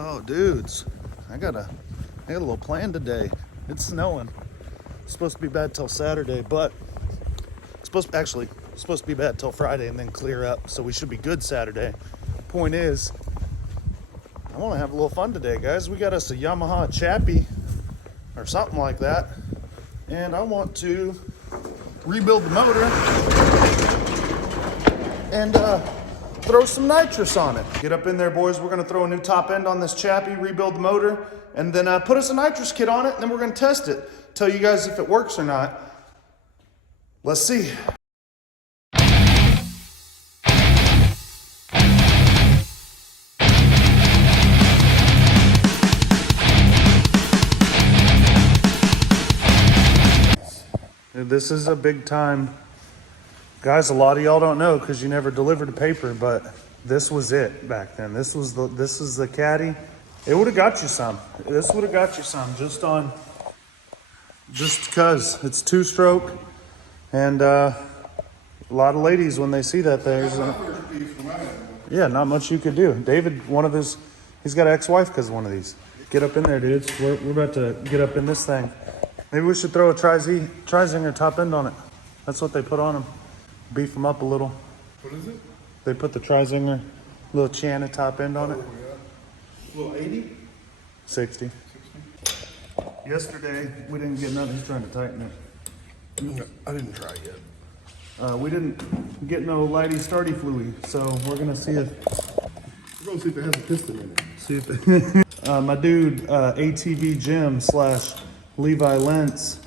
Oh, dudes, I got a little plan today. It's snowing. It's supposed to be bad till Saturday, but it's supposed to be bad till Friday and then clear up. So we should be good Saturday. Point is, I want to have a little fun today, guys. We got us a Yamaha Chappie or something like that, and I want to rebuild the motor and throw some nitrous on it. Get up in there, boys. We're gonna throw a new top end on this Chappie, rebuild the motor, and then put us a nitrous kit on it, and then we're gonna test it. Tell you guys if it works or not. Let's see. This is a big time. Guys, a lot of y'all don't know because you never delivered a paper, but this was it back then. This is the caddy. It would have got you some. This would have got you some just because it's 2-stroke, and a lot of ladies when they see that yeah, not much you could do. David, he's got an ex-wife because of one of these. Get up in there, dudes. We're about to get up in this thing. Maybe we should throw a Trizinger top end on it. That's what they put on them. Beef them up a little. What is it? They put the Trizinger little Chana top end on it. Yeah. Little 80? 60. Yesterday, we didn't get nothing. He's trying to tighten it. No, I didn't try yet. We didn't get no lighty starty fluey, so we're gonna see if it has a piston in it. See if my dude ATV Jim / Levi Lentz,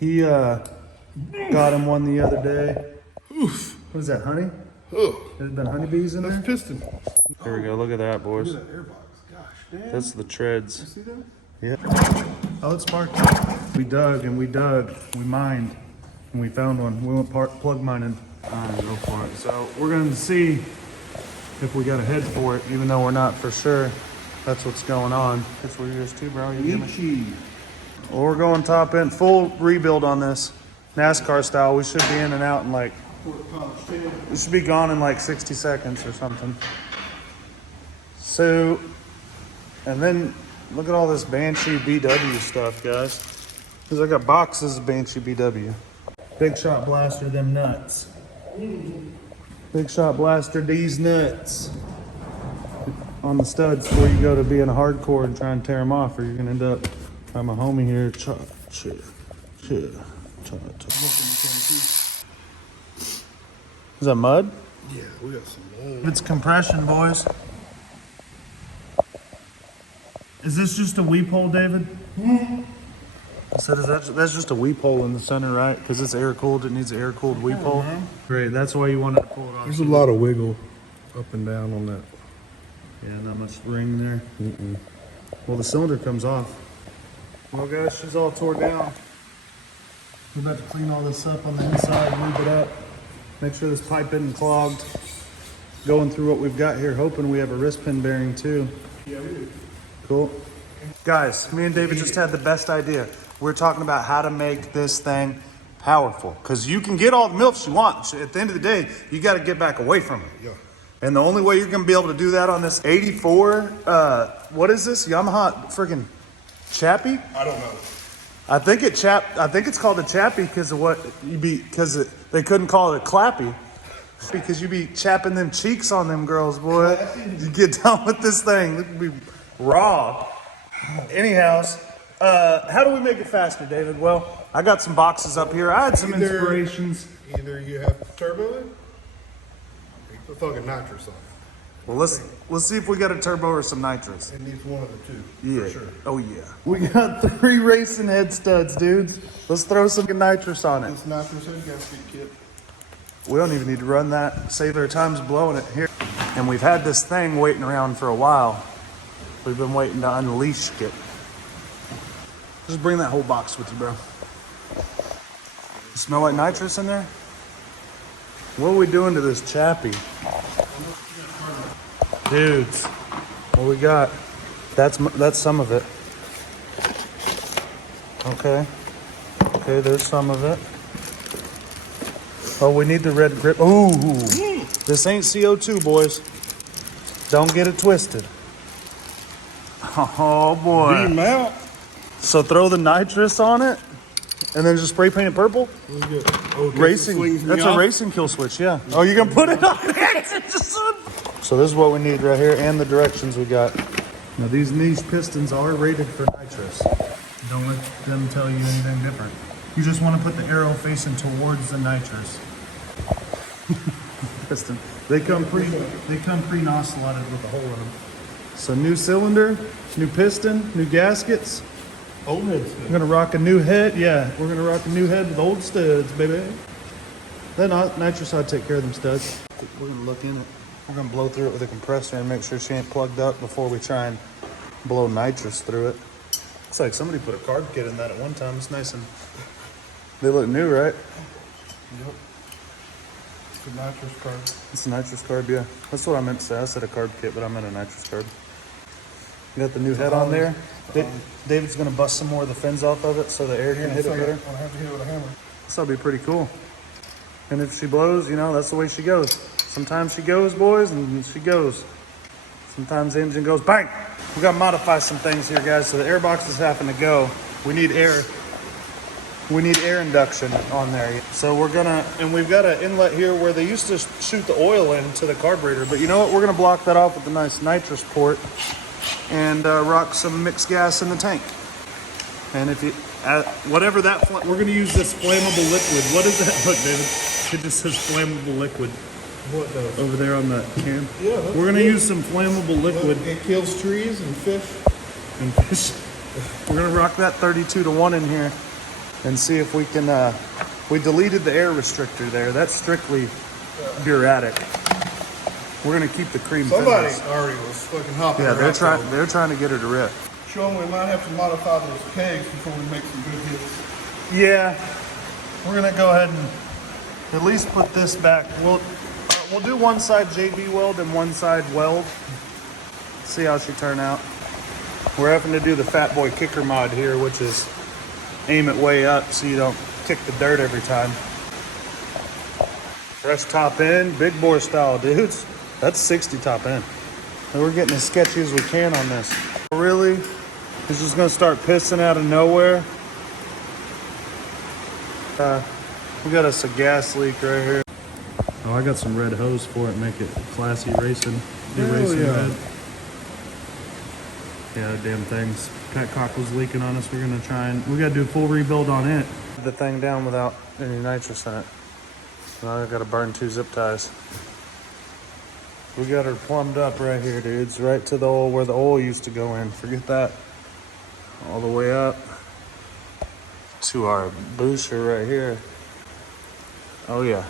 he got him one the other day. Oof. What is that, honey? Oh. There's been honeybees in there? That's piston. There we go, look at that, boys. Look at that airbox. Gosh, damn. That's the treads. You see that? Yeah. Oh, it's sparked. We dug, we mined, and we found one. We went plug mining. Go for it. So we're going to see if we got a head for it, even though we're not for sure. That's what's going on. That's what yours too, bro. Well, we're going top end, full rebuild on this. NASCAR style. We should be in and out in like, we should be gone in like 60 seconds or something. So, and then look at all this Banshee BW stuff, guys. Because I got boxes of Banshee BW. Big Shot Blaster, them nuts. Big Shot Blaster, these nuts. On the studs before you go to being a hardcore and try and tear them off, or you're going to end up, I'm a homie here. Is that mud? Yeah, we got some mud. It's compression, boys. Is this just a weep hole, David? I said, that's just a weep hole in the center, right? Because it's air cooled. It needs an air cooled weep hole. Great. That's why you wanted to pull it off. There's a lot of wiggle up and down on that. Yeah, not much ring there. Well, the cylinder comes off. Well, guys, she's all tore down. We're about to clean all this up on the inside, lube it up, make sure this pipe isn't clogged. Going through what we've got here, hoping we have a wrist pin bearing too. Yeah, we do. Cool. Guys, me and David just had the best idea. We're talking about how to make this thing powerful. Because you can get all the milfs you want. At the end of the day, you got to get back away from it. Yeah. And the only way you're going to be able to do that on this 84, what is this? Yamaha freaking Chappie? I don't know. I think it's called a Chappie because of what they couldn't call it a Clappy. Because you be chapping them cheeks on them girls, boy. You get down with this thing, it would be raw. Anyhows, how do we make it faster, David? Well, I got some boxes up here. I had some inspirations. Either you have turbo in, or fucking nitrous on it. Well, let's see if we got a turbo or some nitrous. It needs one of the two. Yeah. For sure. Oh yeah. We got 3 racing head studs, dudes. Let's throw some nitrous on it. This nitrous head gasket kit. We don't even need to run that. Save our times blowing it here. And we've had this thing waiting around for a while. We've been waiting to unleash it. Just bring that whole box with you, bro. You smell like nitrous in there? What are we doing to this Chappie? Dudes, what we got? That's some of it. Okay, there's some of it. Oh, we need the red grip. Ooh, this ain't CO2, boys. Don't get it twisted. Oh boy. Mount. So throw the nitrous on it and then just spray paint it purple? Oh, Racing. That's a racing kill switch, yeah. Oh, you're gonna put it on it? So this is what we need right here and the directions we got. Now these niche pistons are rated for nitrous. Don't let them tell you anything different. You just want to put the arrow facing towards the nitrous. Piston. They come pre-nozzleted with a hole in them. So new cylinder, new piston, new gaskets. Old heads. We're gonna rock a new head. Yeah, we're gonna rock a new head with old studs, baby. Then nitrous ought to take care of them studs. We're gonna look in it. We're gonna blow through it with a compressor and make sure she ain't plugged up before we try and blow nitrous through it. Looks like somebody put a carb kit in that at one time. It's nice and they look new, right? Yep. It's a nitrous carb. It's a nitrous carb, yeah. That's what I meant to say. I said a carb kit, but I meant a nitrous carb. You got the new head on there. David's gonna bust some more of the fins off of it so the air can hit it better. I'll have to hit it with a hammer. This will be pretty cool. And if she blows, you know, that's the way she goes. Sometimes she goes, boys, and she goes. Sometimes the engine goes bang. We gotta modify some things here, guys. So the air box is having to go. We need air. We need air induction on there. So we're gonna, and we've got an inlet here where they used to shoot the oil into the carburetor. But you know what? We're gonna block that off with a nice nitrous port and rock some mixed gas in the tank. And if you, whatever that, we're gonna use this flammable liquid. What is that? Look, David, it just says flammable liquid. What does? Over there on the can. Yeah. We're gonna use some flammable liquid. It kills trees and fish. And fish. We're gonna rock that 32-to-1 in here and see if we can, we deleted the air restrictor there. That's strictly bureaucratic. We're gonna keep the cream Somebody thinners. already was fucking hopping. Yeah, around. they're trying to get her to rip. Show them we might have to modify those kegs before we make some good hits. Yeah, we're gonna go ahead and at least put this back. We'll do one side JB weld and one side weld. See how she turn out. We're having to do the Fat Boy kicker mod here, which is aim it way up so you don't kick the dirt every time. Fresh top end, big bore style, dudes. That's 60 top end. And we're getting as sketchy as we can on this. Really? It's just gonna start pissing out of nowhere. We got us a gas leak right here. Oh, I got some red hose for it, make it classy racing. Racing red. Yeah, damn things. Petcock was leaking on us. We're gonna try and, we gotta do a full rebuild on it. The thing down without any nitrous in it. Now I gotta burn 2 zip ties. We got her plumbed up right here, dudes. Right to the oil, where the oil used to go in. Forget that. All the way up to our booster right here. Oh yeah.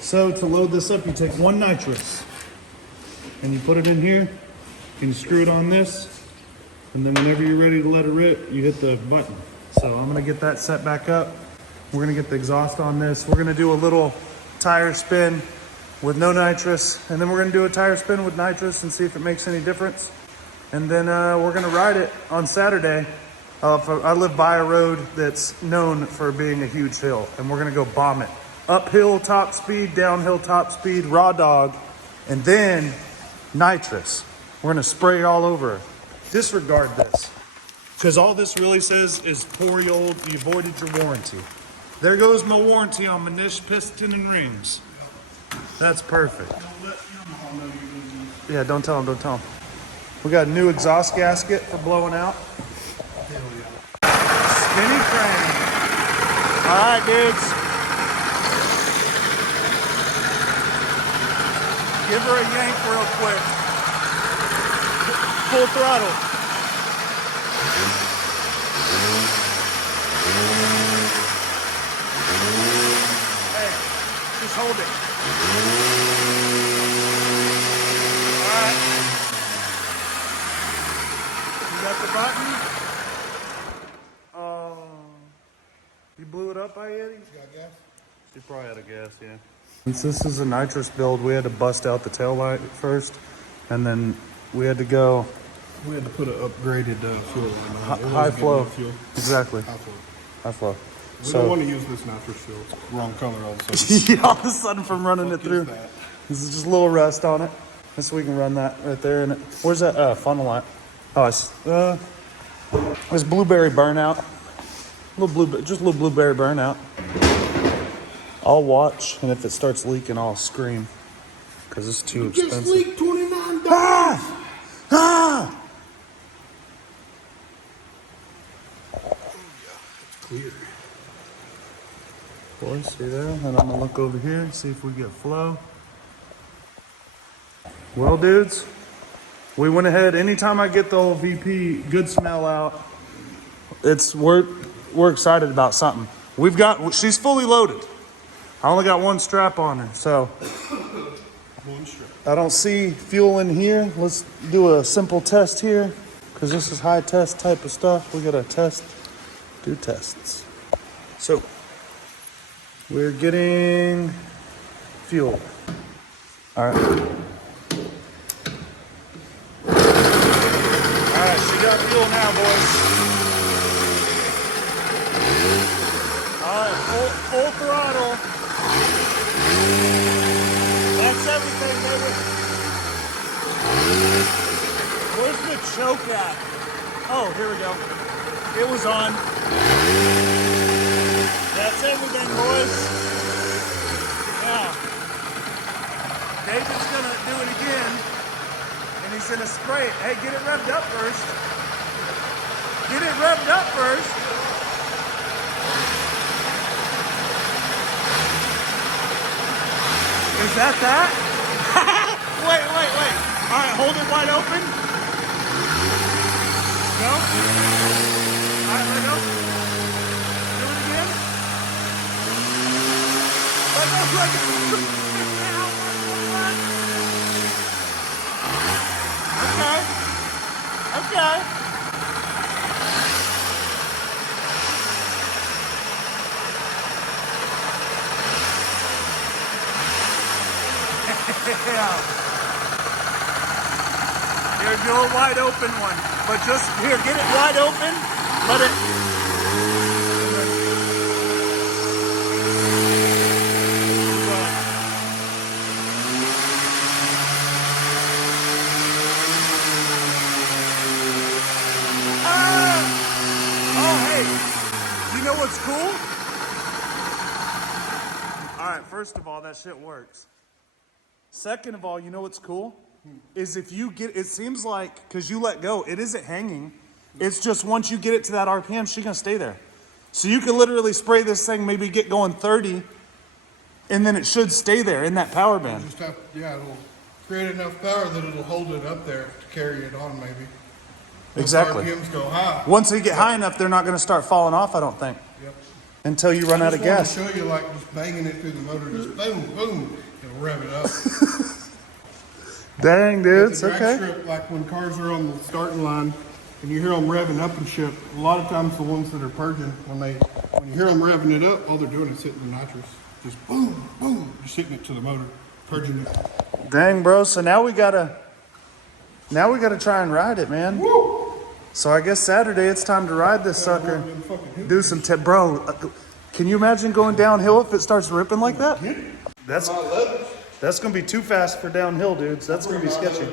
So to load this up, you take 1 nitrous and you put it in here and you screw it on this, and then whenever you're ready to let it rip, you hit the button. So I'm gonna get that set back up. We're gonna get the exhaust on this. We're gonna do a little tire spin with no nitrous, and then we're gonna do a tire spin with nitrous and see if it makes any difference. And then we're gonna ride it on Saturday. I live by a road that's known for being a huge hill, and we're gonna go bomb it. Uphill top speed, downhill top speed, raw dog, and then nitrous. We're gonna spray all over. Disregard this, because all this really says is poor old, you voided your warranty. There goes my warranty on my niche piston and rings. That's perfect. Yeah, don't tell them. We got a new exhaust gasket for blowing out. Skinny frame. All right, dudes. Give her a yank real quick. Full throttle. Hey, just hold it. All right. You got the button? Oh. You blew it up, Yeti? You got gas? She probably had a gas, yeah. Since this is a nitrous build, we had to bust out the tail light first, and then we had to go We had to put an upgraded fuel line on. It high wasn't flow. getting enough fuel. Exactly, High flow. high flow. We don't want to use this nitrous fuel. It's wrong color all of a sudden. Yeah, all of a sudden from running it through. That? This is just a little rust on it. And so we can run that right there. And where's that funnel at? Oh, it's blueberry burnout. Just a little blueberry burnout. I'll watch, and if it starts leaking, I'll scream. Because it's too expensive. Just leaked $29. Ah! Ah! It's clear. Boys, see there? And I'm gonna look over here, see if we get flow. Well, dudes, we went ahead. Anytime I get the old VP good smell out, we're excited about something. She's fully loaded. I only got one strap on her, so One strap. I don't see fuel in here. Let's do a simple test here, because this is high test type of stuff. We gotta do tests. So we're getting fuel. All right. All right, she got fuel now, boys. All right, full throttle. That's everything, baby. Where's the choke at? Oh, here we go. It was on. That's everything, boys. Now, David's gonna do it again, and he's gonna spray it. Hey, get it revved up first. Get it revved up first. Is that? Wait. All right, hold it wide open. Go. All right, let go. Do it again. Let go. Okay. Yeah. Here, do a wide open one. But just, here, get it wide open. Let it. Oh, hey. You know what's cool? All right, first of all, that shit works. Second of all, you know what's cool? Is if you get, it seems like, because you let go, it isn't hanging. It's just once you get it to that RPM, she's going to stay there. So you can literally spray this thing, maybe get going 30, and then it should stay there in that power band. It'll create enough power that it'll hold it up there to carry it on, maybe. Exactly. RPMs go high. Once they get high enough, they're not going to start falling off, I don't think. Yep. Until you run out of gas. I just want to show you, like, just banging it through the motor, just boom, boom, it'll rev it up. Dang, dude, it's drag okay. strip, like when cars are on the starting line and you hear them revving up and shit, a lot of times the ones that are purging, when you hear them revving it up, all they're doing is hitting the nitrous. Just boom, boom, just hitting it to the motor, purging it. Dang, bro, so now we gotta try and ride it, man. Woo! So I guess Saturday it's time to ride this sucker. Do some bro, can you imagine going downhill if it starts ripping like that? That's gonna be too fast for downhill, dudes. That's gonna be sketchy.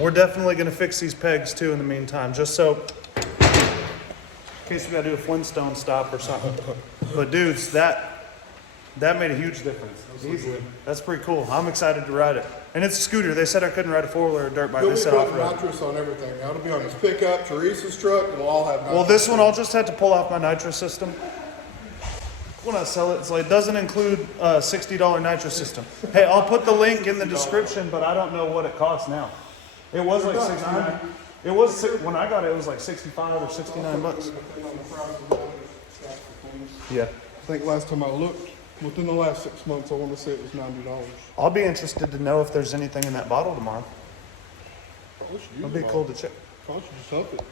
We're definitely gonna fix these pegs too in the meantime, just so in case we gotta do a Flintstone stop or something. But dudes, that made a huge difference. Easily. That's pretty cool. I'm excited to ride it. And it's a scooter. They said I couldn't ride a four-wheeler or a dirt bike. They said off-road. Nitrous on everything. Now it'll be on his pickup, Teresa's truck. It'll all have nitrous. Well, this one I'll just have to pull off my nitrous system. When I sell it, so it doesn't include a $60 nitrous system. Hey, I'll put the link in the description, but I don't know what it costs now. It was like 69. It was when I got it. It was like 65 or 69 bucks. Yeah. I think last time I looked, within the last 6 months, I want to say it was $90. I'll be interested to know if there's anything in that bottle tomorrow. It'll be cool to check. Probably should just up it.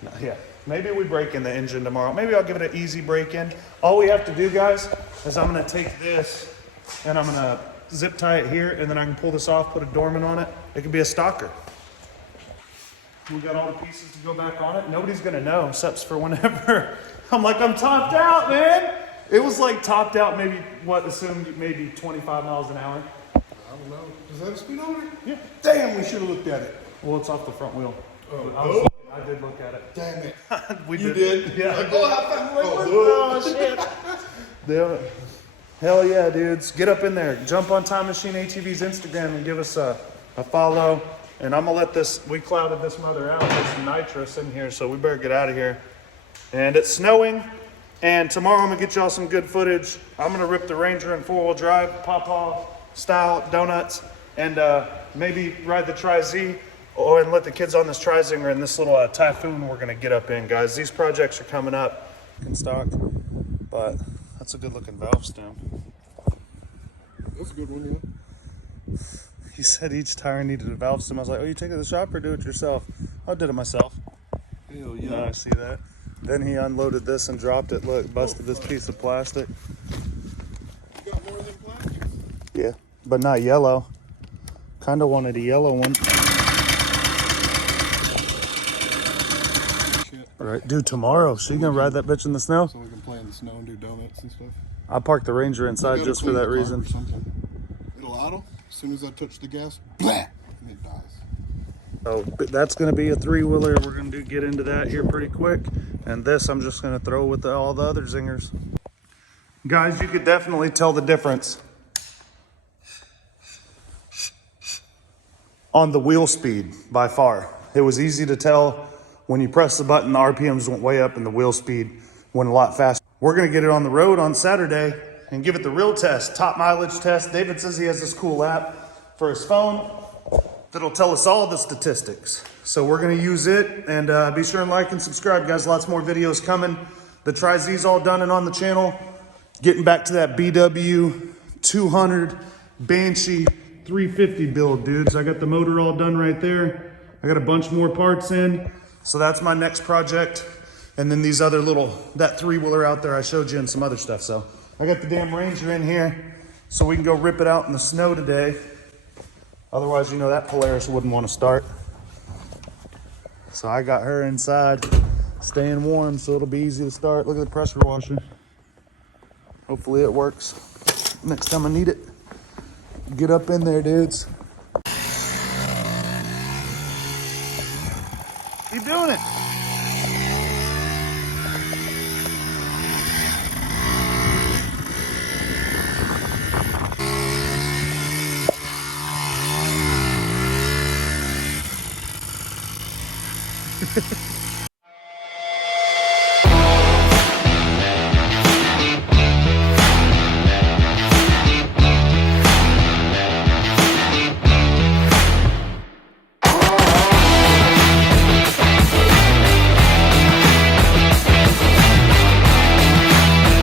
No, yeah. Maybe we break in the engine tomorrow. Maybe I'll give it an easy break in. All we have to do, guys, is I'm gonna take this and I'm gonna zip tie it here, and then I can pull this off, put a dormant on it. It could be a stalker. We got all the pieces to go back on it. Nobody's gonna know, except for whenever I'm like, I'm topped out, man. It was like topped out, maybe assumed maybe 25 miles an hour. I don't know. Does that have a speedometer? Yeah. Damn, we should have looked at it. Well, it's off the front wheel. Oh. I did look at it. Damn it. You did? Yeah. Like, oh, how fast? Oh, shit. Damn it. Hell yeah, dudes. Get up in there. Jump on Time Machine ATV's Instagram and give us a follow. And I'm going to let this, we clouded this mother out. There's some nitrous in here, so we better get out of here. And it's snowing. And tomorrow I'm going to get y'all some good footage. I'm going to rip the Ranger in 4-wheel drive, Pawpaw style donuts, and maybe ride the Tri-Z. Oh, and let the kids on this Tri-Zinger and this little Typhoon we're going to get up in, guys. These projects are coming up in stock, but that's a good looking valve stem. That's a good one, yeah. He said each tire needed a valve stem. I was like, oh, you take it to the shop or do it yourself? I did it myself. Hell yeah. No, I see that. Then he unloaded this and dropped it. Look, busted this piece of plastic. You got more than plastics? Yeah, but not yellow. Kind of wanted a yellow one. Right, dude, tomorrow, so you gonna ride that bitch in the snow? So we can play in the snow and do donuts and stuff. I parked the Ranger inside just for that reason. It'll auto. As soon as I touch the gas, blah, and it dies. So that's gonna be a 3-wheeler. We're gonna get into that here pretty quick. And this I'm just gonna throw with all the other zingers. Guys, you could definitely tell the difference on the wheel speed by far. It was easy to tell when you press the button, the RPMs went way up and the wheel speed went a lot faster. We're gonna get it on the road on Saturday and give it the real test, top mileage test. David says he has this cool app for his phone that'll tell us all the statistics. So we're gonna use it, and be sure and like and subscribe, guys. Lots more videos coming. The Tri-Z's all done and on the channel. Getting back to that BW 200 Banshee 350 build, dudes. I got the motor all done right there. I got a bunch more parts in. So that's my next project. And then these other that 3-wheeler out there I showed you and some other stuff. So I got the damn Ranger in here so we can go rip it out in the snow today. Otherwise, you know, that Polaris wouldn't want to start. So I got her inside, staying warm, so it'll be easy to start. Look at the pressure washer. Hopefully it works next time I need it. Get up in there, dudes. Keep doing it.